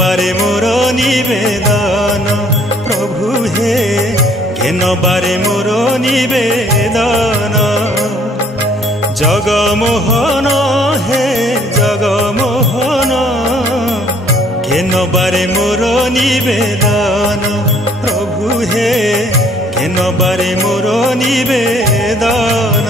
बारे मोर निवेदन प्रभु हे घेन बारे मोर निवेदन जगमोहन हे जगमोहन घेन बारे मोर निवेदन प्रभु हे घेन बारे मोर निवेदन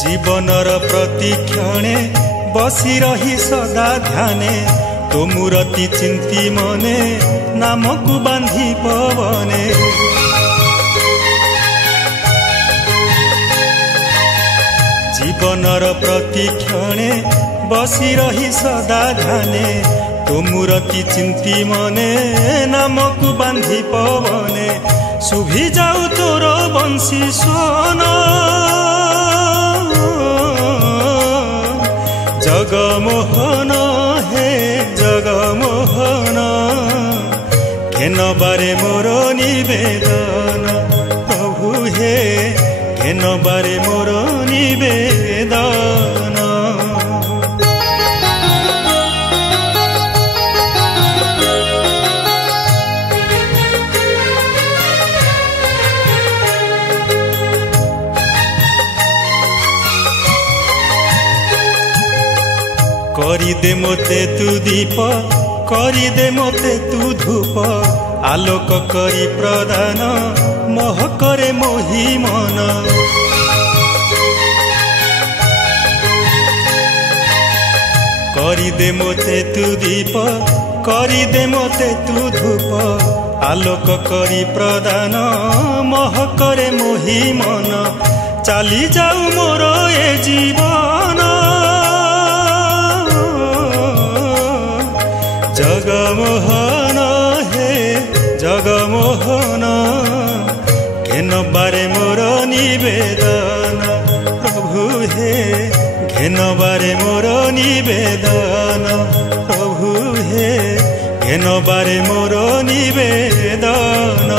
जीवनर प्रतिक्षणे बसी रही सदा ध्याने तो मूर्ति चिंती मने नामकु बांधी पवने जीवनर प्रतिक्षणे बसी रही सदा ध्याने तो मूर्ति चिंती मने नामकु बांधी पवने शुभी जाऊ तोर बंशी सोना जगमोहन हे जगमोहन घेन बारे मोर निवेदन प्रभु हे घेन बारे मोर निवेदन करी दे मोते तू दीप करी दे मोते तू धूप आलोक करी प्रदान मोह करे मोहि मन करी दे मोते तू दीप करी दे मोते तू धूप आलोक करी प्रदान मोह करे मोहि मन चाली जाऊ मोर ए जीवन जगमोहन हे जगमोहन घेन बारे मोर निवेदन प्रभु हे घेन बारे मोर निवेदन प्रभु हे घेन बारे मोर निवेदन।